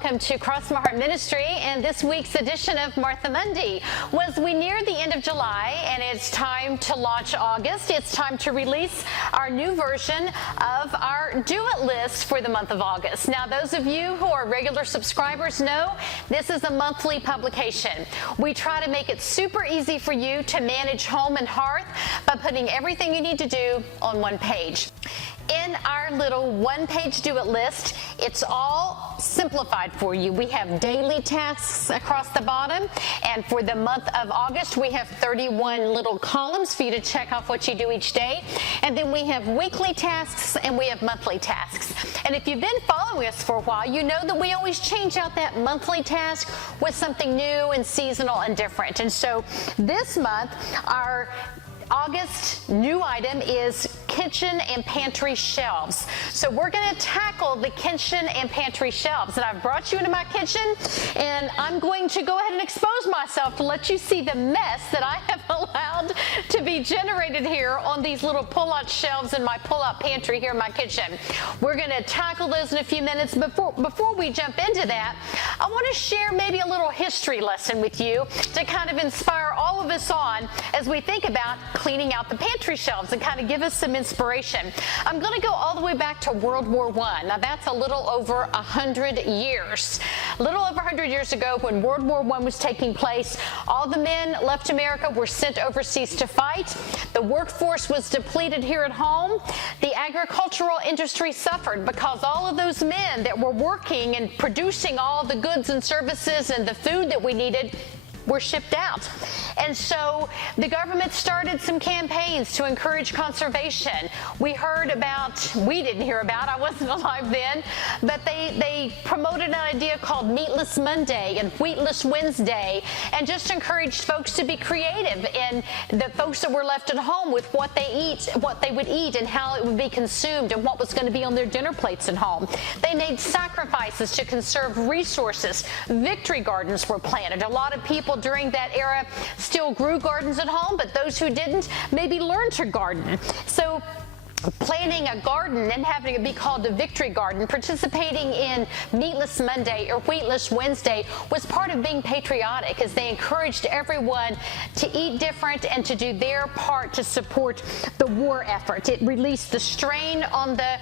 welcome to Cross My Heart Ministry and this week's edition of Martha Monday. As we near the end of July and it's time to launch August, it's time to release our new version of our Do It list for the month of August. Now, those of you who are regular subscribers know this is a monthly publication. We try to make it super easy for you to manage home and hearth by putting everything you need to do on one page. In our little one-page Do It list, it's all simplified for you. We have daily tasks across the bottom, and for the month of August, we have 31 little columns for you to check off what you do each day. And then we have weekly tasks and we have monthly tasks. And if you've been following us for a while, you know that we always change out that monthly task with something new and seasonal and different. And so this month, our August new item is kitchen and pantry shelves. So we're going to tackle the kitchen and pantry shelves. And I've brought you into my kitchen, and I'm going to go ahead and expose myself to let you see the mess that I have allowed to be generated here on these little pull-out shelves in my pull-out pantry here in my kitchen. We're going to tackle those in a few minutes. Before we jump into that, I want to share maybe a little history lesson with you to kind of inspire all of us on as we think about cleaning out the pantry shelves and kind of give us some inspiration. I'm going to go all the way back to World War I. Now, that's a little over 100 years. A little over 100 years ago, when World War I was taking place, all the men left America, were sent overseas to fight. The workforce was depleted here at home. The agricultural industry suffered because all of those men that were working and producing all the goods and services and the food that we needed were shipped out. And so the government started some campaigns to encourage conservation. We didn't hear about, I wasn't alive then, but they promoted an idea called Meatless Monday and Wheatless Wednesday, and just encouraged folks to be creative, and the folks that were left at home with what they would eat and how it would be consumed and what was going to be on their dinner plates at home. They made sacrifices to conserve resources. Victory gardens were planted. A lot of people during that era still grew gardens at home, but those who didn't maybe learned to garden. So planting a garden and having it be called a victory garden, participating in Meatless Monday or Wheatless Wednesday was part of being patriotic, as they encouraged everyone to eat different and to do their part to support the war effort. It released the strain on the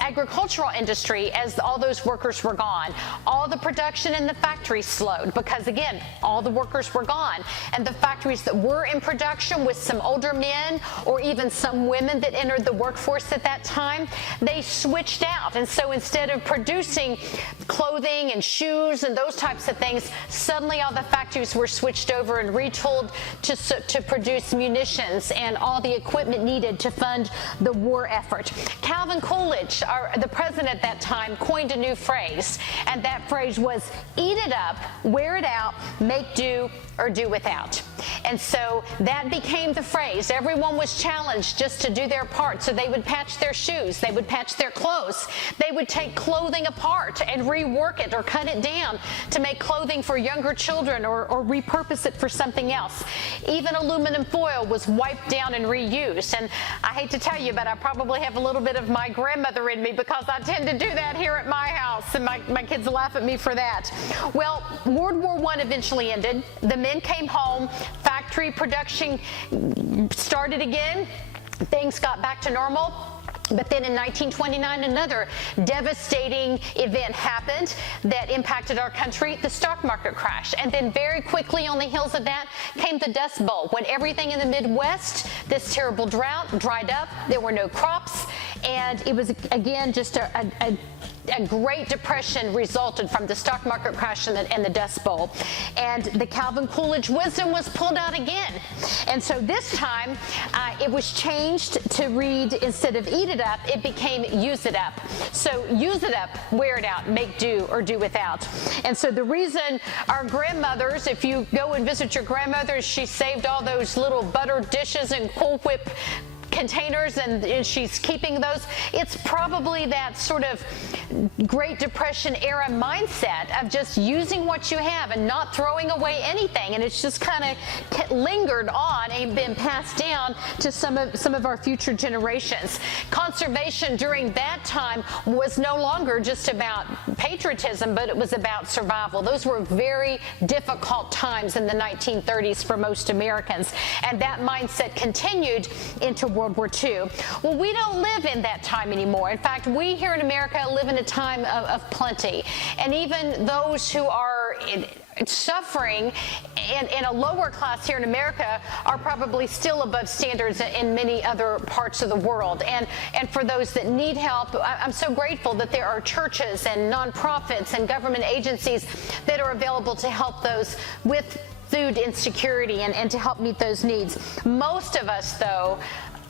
agricultural industry as all those workers were gone. All the production in the factories slowed because, again, all the workers were gone. And the factories that were in production with some older men or even some women that entered the workforce at that time, they switched out. And so instead of producing clothing and shoes and those types of things, suddenly all the factories were switched over and retooled to produce munitions and all the equipment needed to fund the war effort. Calvin Coolidge, the president at that time, coined a new phrase, and that phrase was eat it up, wear it out, make do or do without. And so that became the phrase. Everyone was challenged just to do their part. So they would patch their shoes, they would patch their clothes, they would take clothing apart and rework it or cut it down to make clothing for younger children or repurpose it for something else. Even aluminum foil was wiped down and reused. And I hate to tell you, but I probably have a little bit of my grandmother in me because I tend to do that here at my house, and my kids laugh at me for that. Well, World War I eventually ended. The men came home, factory production started again, things got back to normal. But then in 1929, another devastating event happened that impacted our country, the stock market crash. And then very quickly on the heels of that came the Dust Bowl, when everything in the Midwest, this terrible drought, dried up. There were no crops. And it was, again, just a Great Depression resulted from the stock market crash and the Dust Bowl. And the Calvin Coolidge wisdom was pulled out again. And so this time, it was changed to read, instead of eat it up, it became use it up. So use it up, wear it out, make do or do without. And so the reason our grandmothers, if you go and visit your grandmothers, she saved all those little butter dishes and Cool Whip containers and she's keeping those. It's probably that sort of Great Depression era mindset of just using what you have and not throwing away anything. And it's just kind of lingered on and been passed down to some of our future generations. Conservation during that time was no longer just about patriotism, but it was about survival. Those were very difficult times in the 1930s for most Americans, and that mindset continued into World War II. Well, we don't live in that time anymore. In fact, we here in America live in a time of plenty, and even those who are suffering in a lower class here in America are probably still above standards in many other parts of the world. And for those that need help, I'm so grateful that there are churches and nonprofits and government agencies that are available to help those with food insecurity and to help meet those needs. Most of us, though,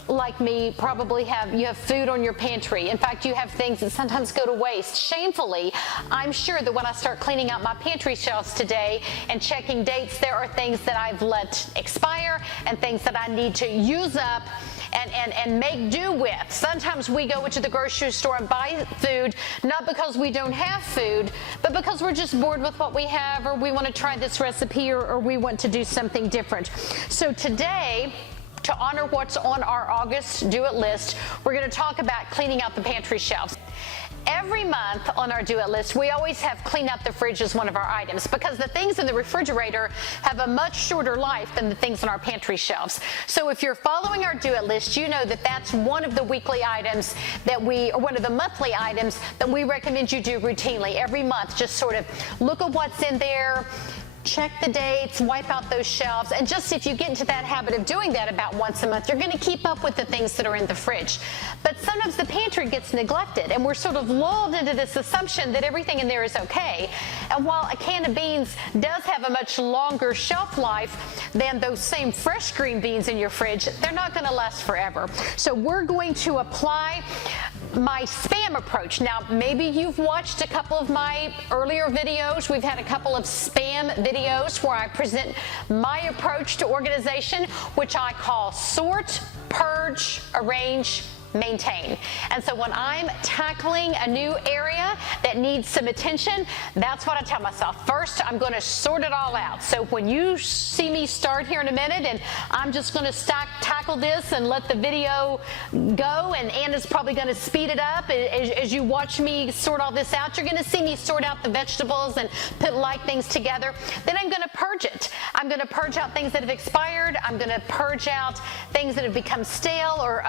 like me, probably have food on your pantry. In fact, you have things that sometimes go to waste. Shamefully, I'm sure that when I start cleaning out my pantry shelves today and checking dates, there are things that I've let expire and things that I need to use up and make do with. Sometimes we go into the grocery store and buy food, not because we don't have food, but because we're just bored with what we have, or we want to try this recipe, or we want to do something different. So today, to honor what's on our August do-it list, we're going to talk about cleaning out the pantry shelves. Every month on our do-it list, we always have clean out the fridge as one of our items, because the things in the refrigerator have a much shorter life than the things on our pantry shelves. So if you're following our do-it list, you know that that's one of the weekly items or one of the monthly items that we recommend you do routinely every month. Just sort of look at what's in there, check the dates, wipe out those shelves, and just if you get into that habit of doing that about once a month, you're going to keep up with the things that are in the fridge. But sometimes the pantry gets neglected, and we're sort of lulled into this assumption that everything in there is okay. And while a can of beans does have a much longer shelf life than those same fresh green beans in your fridge, they're not going to last forever. So we're going to apply my S.P.A.M approach. Now, maybe you've watched a couple of my earlier videos. We've had a couple of S.P.A.M videos where I present my approach to organization, which I call sort, purge, arrange, maintain. And so when I'm tackling a new area that needs some attention, that's what I tell myself. First, I'm going to sort it all out. So when you see me start here in a minute, and I'm just going to tackle this and let the video go, and Anna's probably going to speed it up as you watch me sort all this out. You're going to see me sort out the vegetables and put light things together. Then I'm going to purge it. I'm going to purge out things that have expired. I'm going to purge out things that have become stale or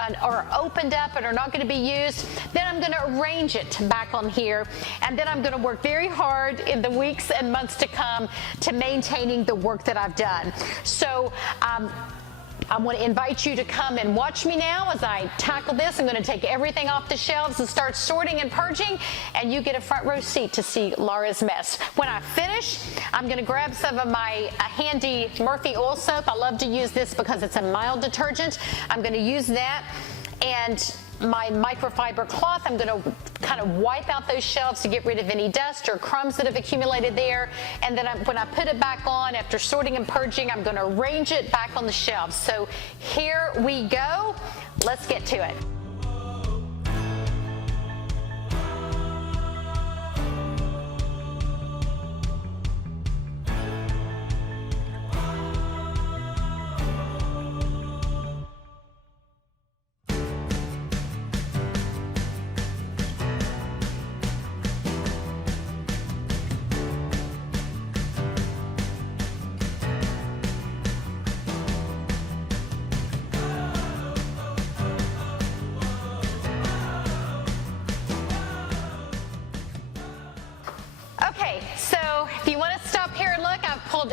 opened up and are not going to be used. Then I'm going to arrange it back on here, and then I'm going to work very hard in the weeks and months to come to maintaining the work that I've done. So I want to invite you to come and watch me now as I tackle this. I'm going to take everything off the shelves and start sorting and purging, and you get a front row seat to see Laura's mess. When I finish, I'm going to grab some of my handy Murphy oil soap. I love to use this because it's a mild detergent. I'm going to use that, and my microfiber cloth, I'm going to kind of wipe out those shelves to get rid of any dust or crumbs that have accumulated there. And then when I put it back on after sorting and purging, I'm going to arrange it back on the shelves. So here we go. Let's get to it.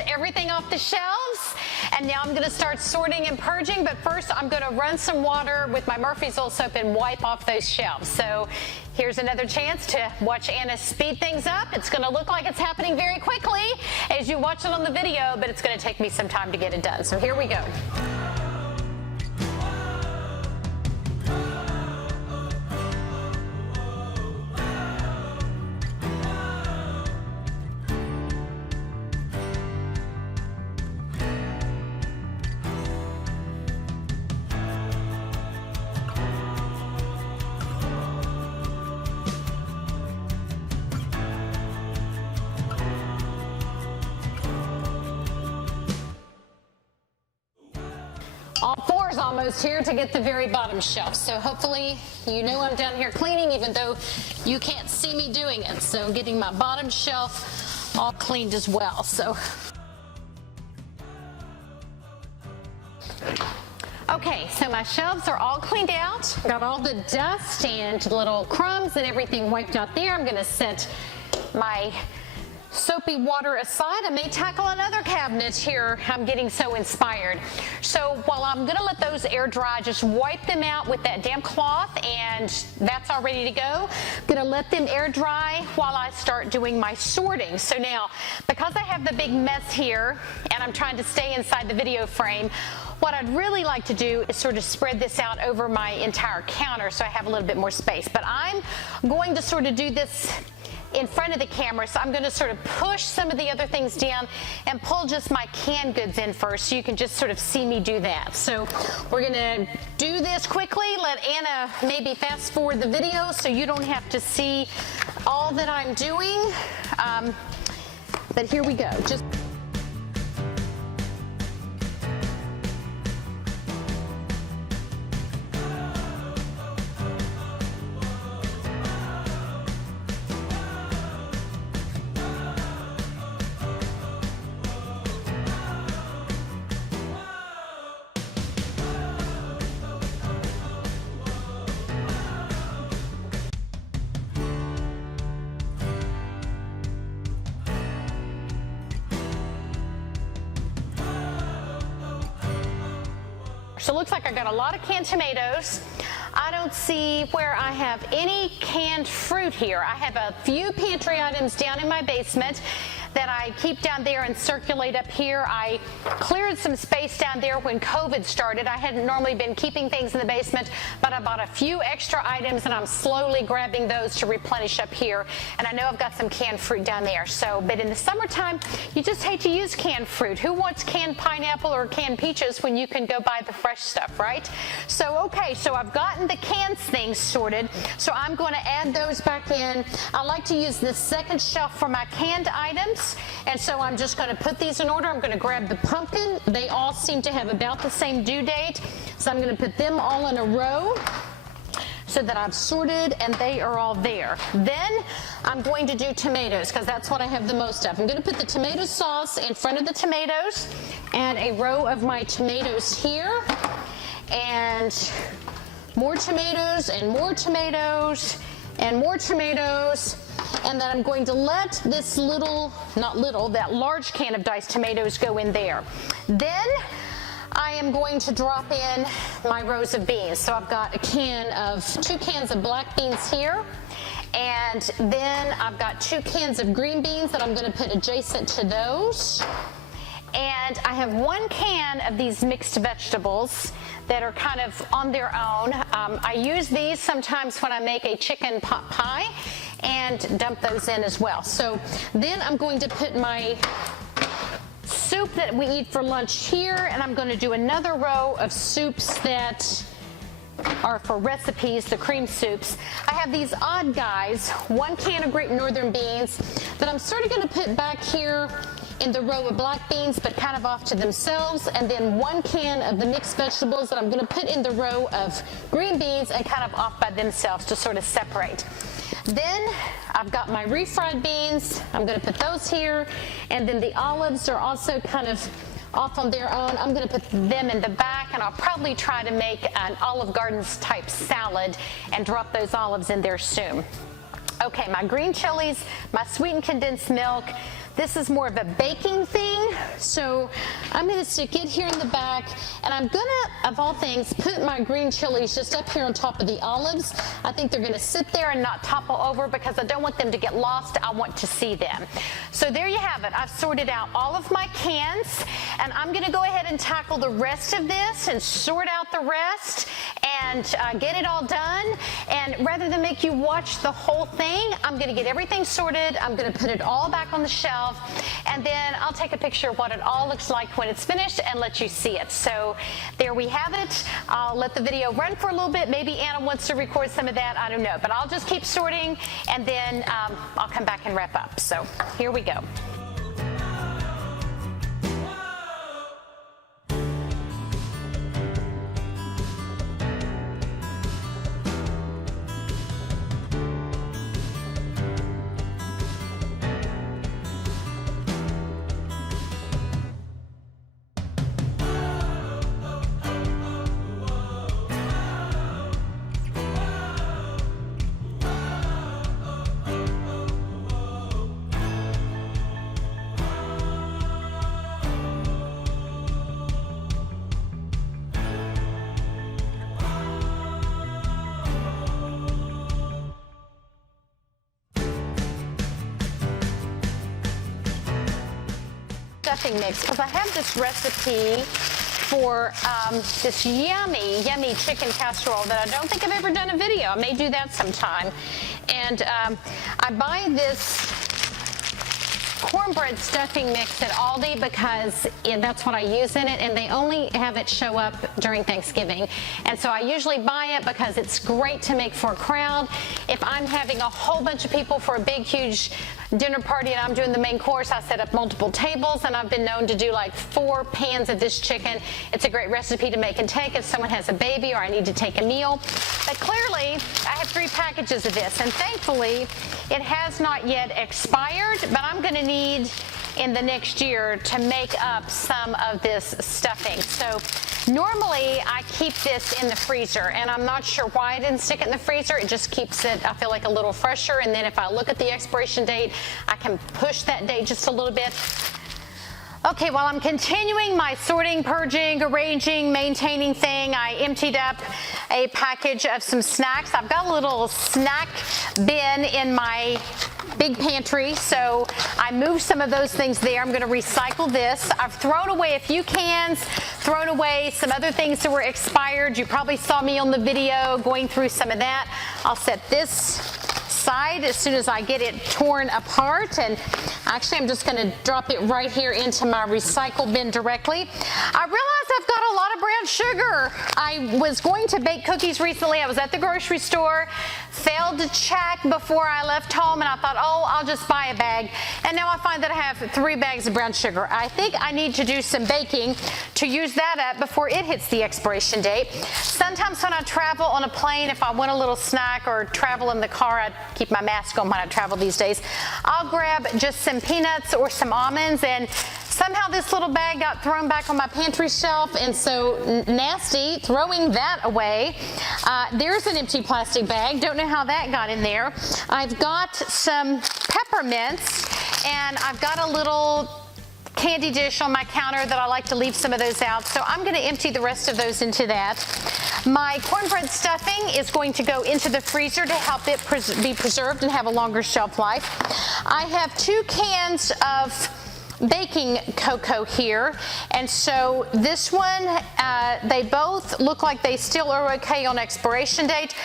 Everything off the shelves, and now I'm going to start sorting and purging, but first I'm going to run some water with my Murphy's oil soap and wipe off those shelves. So here's another chance to watch Anna speed things up. It's going to look like it's happening very quickly as you watch it on the video, but it's going to take me some time to get it done. So here we go. all fours almost here to get the very bottom shelf. So hopefully you know I'm down here cleaning, even though you can't see me doing it. So getting my bottom shelf all cleaned as well. So okay, so my shelves are all cleaned out. Got all the dust and little crumbs and everything wiped out there. I'm gonna set my soapy water aside. I may tackle another cabinet here. I'm getting so inspired. So while I'm gonna let those air dry, just wipe them out with that damp cloth, and that's all ready to go. Gonna let them air dry while I start doing my sorting. So now, because I have the big mess here and I'm trying to stay inside the video frame, what I'd really like to do is sort of spread this out over my entire counter so I have a little bit more space. But I'm going to sort of do this in front of the camera, so I'm going to sort of push some of the other things down and pull just my canned goods in first, so you can just sort of see me do that. So we're going to do this quickly. Let Anna maybe fast forward the video so you don't have to see all that I'm doing. But here we go. So it looks like I got a lot of canned tomatoes. I don't see where I have any canned fruit here. I have a few pantry items down in my basement that I keep down there and circulate up here. I cleared some space down there when COVID started. I hadn't normally been keeping things in the basement, but I bought a few extra items and I'm slowly grabbing those to replenish up here. And I know I've got some canned fruit down there. So, but in the summertime, you just hate to use canned fruit. Who wants canned pineapple or canned peaches when you can go buy the fresh stuff, right? So, okay, so I've gotten the canned things sorted. So I'm going to add those back in. I like to use this second shelf for my canned items. And so I'm just going to put these in order. I'm going to grab the pumpkin. They all seem to have about the same due date. So I'm going to put them all in a row so that I've sorted and they are all there. Then I'm going to do tomatoes because that's what I have the most of. I'm going to put the tomato sauce in front of the tomatoes, add a row of my tomatoes here, and more tomatoes and more tomatoes and more tomatoes. And then I'm going to let this that large can of diced tomatoes go in there. Then I am going to drop in my rows of beans. So I've got two cans of black beans here. And then I've got 2 cans of green beans that I'm going to put adjacent to those. And I have 1 can of these mixed vegetables that are kind of on their own. I use these sometimes when I make a chicken pot pie and dump those in as well. So then I'm going to put my soup that we eat for lunch here, and I'm going to do another row of soups that are for recipes, the cream soups. I have these odd guys, 1 can of Great Northern beans that I'm sort of going to put back here in the row of black beans, but kind of off to themselves, and then 1 can of the mixed vegetables that I'm going to put in the row of green beans and kind of off by themselves to sort of separate. Then I've got my refried beans. I'm going to put those here, and then the olives are also kind of off on their own. I'm going to put them in the back, and I'll probably try to make an Olive Gardens type salad and drop those olives in there soon. Okay, my green chilies, my sweetened condensed milk. This is more of a baking thing, so I'm going to stick it here in the back, and I'm going to, of all things, put my green chilies just up here on top of the olives. I think they're going to sit there and not topple over because I don't want them to get lost. I want to see them. So there you have it. I've sorted out all of my cans, and I'm going to go ahead and tackle the rest of this and sort out the rest and get it all done. And rather than make you watch the whole thing, I'm going to get everything sorted. I'm going to put it all back on the shelf. And then I'll take a picture of what it all looks like when it's finished and let you see it. So there we have it. I'll let the video run for a little bit. Maybe Anna wants to record some of that. I don't know. But I'll just keep sorting, and then I'll come back and wrap up. So here we go. stuffing mix because I have this recipe for this yummy chicken casserole that I don't think I've ever done a video. I may do that sometime. And I buy this cornbread stuffing mix at Aldi because that's what I use in it, and they only have it show up during Thanksgiving. And so I usually buy it because it's great to make for a crowd. If I'm having a whole bunch of people for a big, huge dinner party and I'm doing the main course, I set up multiple tables, and I've been known to do like 4 pans of this chicken. It's a great recipe to make and take if someone has a baby or I need to take a meal. But clearly, I have 3 packages of this, and thankfully, it has not yet expired, but I'm going to need in the next year to make up some of this stuffing. So normally I keep this in the freezer, and I'm not sure why I didn't stick it in the freezer. It just keeps it, I feel like, a little fresher, and then if I look at the expiration date, I can push that date just a little bit. Okay, while I'm continuing my sorting, purging, arranging, maintaining thing, I emptied up a package of some snacks. I've got a little snack bin in my big pantry, so I moved some of those things there. I'm going to recycle this. I've thrown away a few cans, thrown away some other things that were expired. You probably saw me on the video going through some of that. I'll set this side as soon as I get it torn apart, and actually I'm just going to drop it right here into my recycle bin directly. I realized I've got a lot of brown sugar. I was going to bake cookies recently. I was at the grocery store, failed to check before I left home, and I thought, oh, I'll just buy a bag, and now I find that I have 3 bags of brown sugar. I think I need to do some baking to use that up before it hits the expiration date. Sometimes when I travel on a plane, if I want a little snack or travel in the car, I keep my mask on when I travel these days, I'll grab just some peanuts or some almonds, and somehow this little bag got thrown back on my pantry shelf, and so nasty, throwing that away. There's an empty plastic bag. Don't know how that got in there. I've got some peppermints, and I've got a little candy dish on my counter that I like to leave some of those out, so I'm going to empty the rest of those into that. My cornbread stuffing is going to go into the freezer to help it be preserved and have a longer shelf life. I have 2 cans of baking cocoa here, and so this one, they both look like they still are okay on expiration date,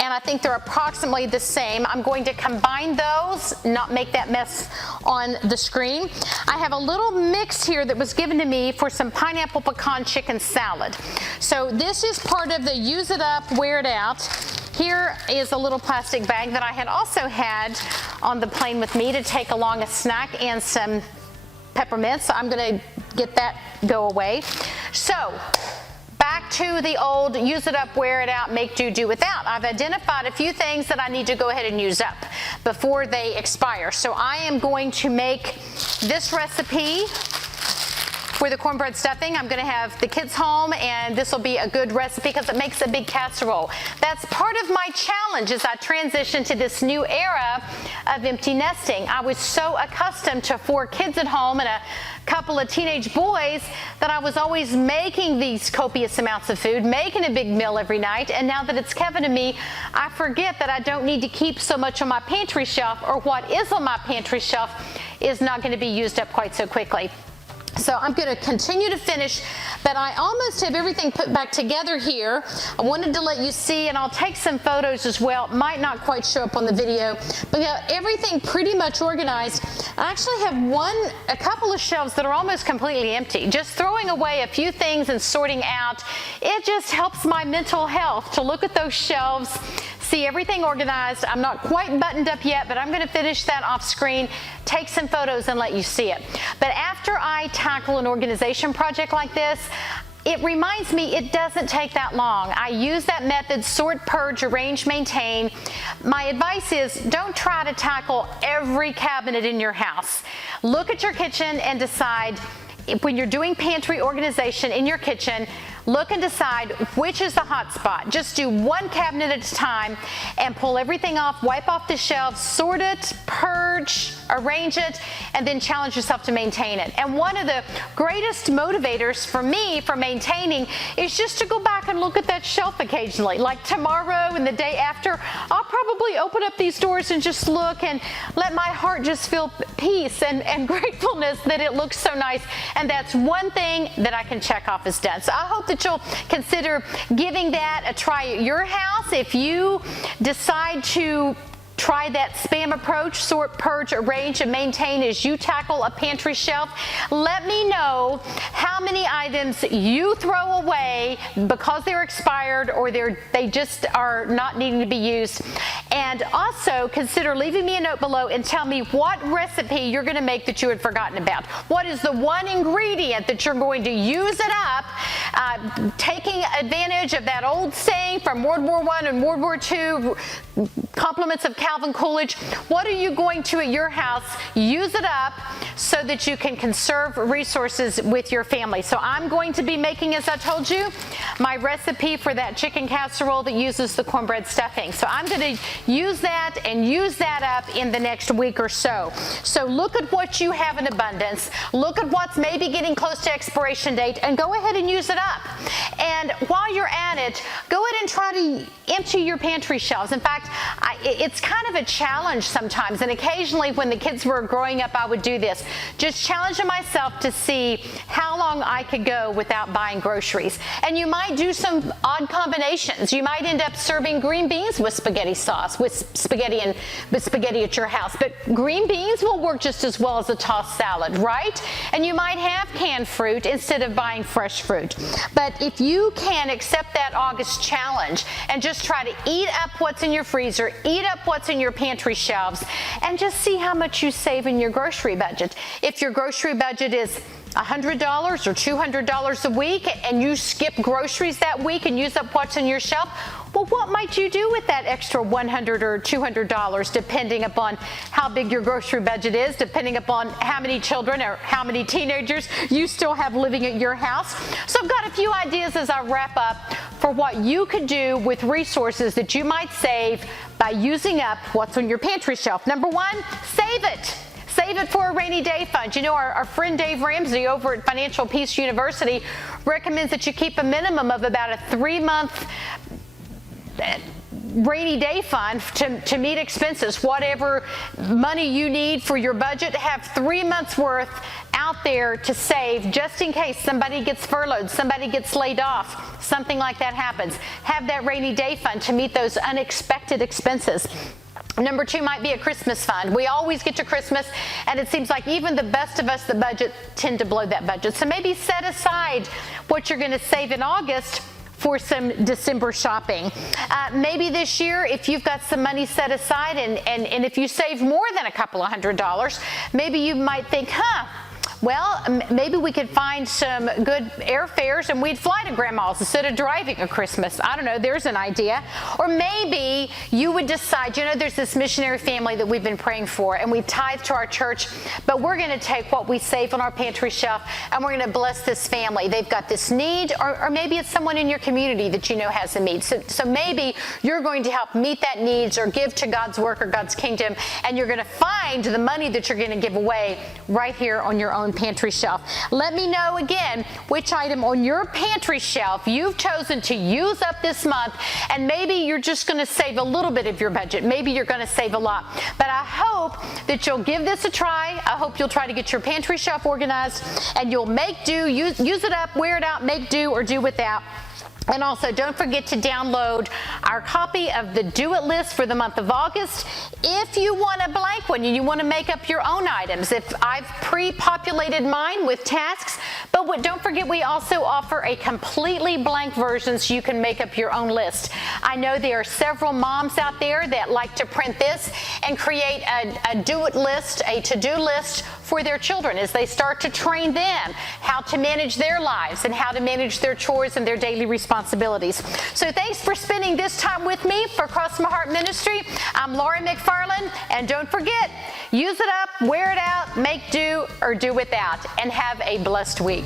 and I think they're approximately the same. I'm going to combine those, not make that mess on the screen. I have a little mix here that was given to me for some pineapple pecan chicken salad. So this is part of the use it up, wear it out. Here is a little plastic bag that I had also had on the plane with me to take along a snack and some peppermints, so I'm going to get that go away. So back to the old use it up, wear it out, make do without. I've identified a few things that I need to go ahead and use up before they expire. So I am going to make this recipe for the cornbread stuffing. I'm going to have the kids home, and this will be a good recipe because it makes a big casserole. That's part of my challenge as I transition to this new era of empty nesting. I was so accustomed to 4 kids at home and a couple of teenage boys that I was always making these copious amounts of food, making a big meal every night, and now that it's Kevin and me, I forget that I don't need to keep so much on my pantry shelf, or what is on my pantry shelf is not going to be used up quite so quickly. So I'm going to continue to finish, but I almost have everything put back together here. I wanted to let you see, and I'll take some photos as well. It might not quite show up on the video, but everything pretty much organized. I actually have a couple of shelves that are almost completely empty. Just throwing away a few things and sorting out, it just helps my mental health to look at those shelves, see everything organized. I'm not quite buttoned up yet, but I'm going to finish that off screen, take some photos, and let you see it. But after I tackle an organization project like this, it reminds me it doesn't take that long. I use that method, sort, purge, arrange, maintain. My advice is don't try to tackle every cabinet in your house. Look at your kitchen and decide, when you're doing pantry organization in your kitchen, look and decide which is the hot spot. Just do one cabinet at a time and pull everything off, wipe off the shelves, sort it, purge, arrange it, and then challenge yourself to maintain it. And one of the greatest motivators for me for maintaining is just to go back and look at that shelf occasionally. Like tomorrow and the day after, I'll probably open up these doors and just look and let my heart just feel peace and gratefulness that it looks so nice. And that's one thing that I can check off as done. So I hope that you'll consider giving that a try at your house. If you decide to try that S.P.A.M approach, sort, purge, arrange, and maintain as you tackle a pantry shelf, let me know how many items you throw away because they're expired or they just are not needing to be used. And also consider leaving me a note below and tell me what recipe you're going to make that you had forgotten about. What is the one ingredient that you're going to use it up, taking advantage of that old saying from World War I and World War II, compliments of Calvin Coolidge. What are you going to at your house use it up so that you can conserve resources with your family? So I'm going to be making, as I told you, my recipe for that chicken casserole that uses the cornbread stuffing. So I'm going to use that and use that up in the next week or so. So look at what you have in abundance. Look at what's maybe getting close to expiration date and go ahead and use it up. And while you're at it, go ahead and try to empty your pantry shelves. In fact, it's kind of a challenge sometimes, and occasionally when the kids were growing up, I would do this. Just challenging myself to see how long I could go without buying groceries. And you might do some odd combinations. You might end up serving green beans with spaghetti sauce, with spaghetti at your house. But green beans will work just as well as a tossed salad, right? And you might have canned fruit instead of buying fresh fruit. But if you can accept that August challenge and just try to eat up what's in your freezer, eat up what's in your pantry shelves, and just see how much you save in your grocery budget. If your grocery budget is $100 or $200 a week and you skip groceries that week and use up what's in your shelf, well, what might you do with that extra $100 or $200 depending upon how big your grocery budget is, depending upon how many children or how many teenagers you still have living at your house? So I've got a few ideas as I wrap up for what you could do with resources that you might save by using up what's on your pantry shelf. Number one, save it. Save it for a rainy day fund. You know, our friend Dave Ramsey over at Financial Peace University recommends that you keep a minimum of about a 3-month rainy day fund to meet expenses. Whatever money you need for your budget, have 3 months worth out there to save just in case somebody gets furloughed, somebody gets laid off, something like that happens. Have that rainy day fund to meet those unexpected expenses. Number two might be a Christmas fund. We always get to Christmas, and it seems like even the best of us that budget tend to blow that budget. So maybe set aside what you're going to save in August for some December shopping. Maybe this year, if you've got some money set aside and if you save more than a couple of $100s, maybe you might think, well, maybe we could find some good airfares and we'd fly to Grandma's instead of driving at Christmas. I don't know, there's an idea. Or maybe you would decide, you know, there's this missionary family that we've been praying for and we tithe to our church, but we're going to take what we save on our pantry shelf and we're going to bless this family. They've got this need, or maybe it's someone in your community that you know has a need. So maybe you're going to help meet that needs or give to God's work or God's kingdom, and you're going to find the money that you're going to give away right here on your own pantry shelf. Let me know again which item on your pantry shelf you've chosen to use up this month, and maybe you're just going to save a little bit of your budget. Maybe you're going to save a lot. But I hope that you'll give this a try. I hope you'll try to get your pantry shelf organized and you'll make do, use it up, wear it out, make do, or do without. And also, don't forget to download our copy of the Do It list for the month of August. If you want a blank one and you want to make up your own items, if I've pre-populated mine with tasks, but don't forget we also offer a completely blank version so you can make up your own list. I know there are several moms out there that like to print this and create a Do It list, a to-do list for their children as they start to train them how to manage their lives and how to manage their chores and their daily responsibilities. So thanks for spending this time with me for Cross My Heart Ministry. I'm Laurie McFarland, and don't forget, use it up, wear it out, make do, or do without, and have a blessed week.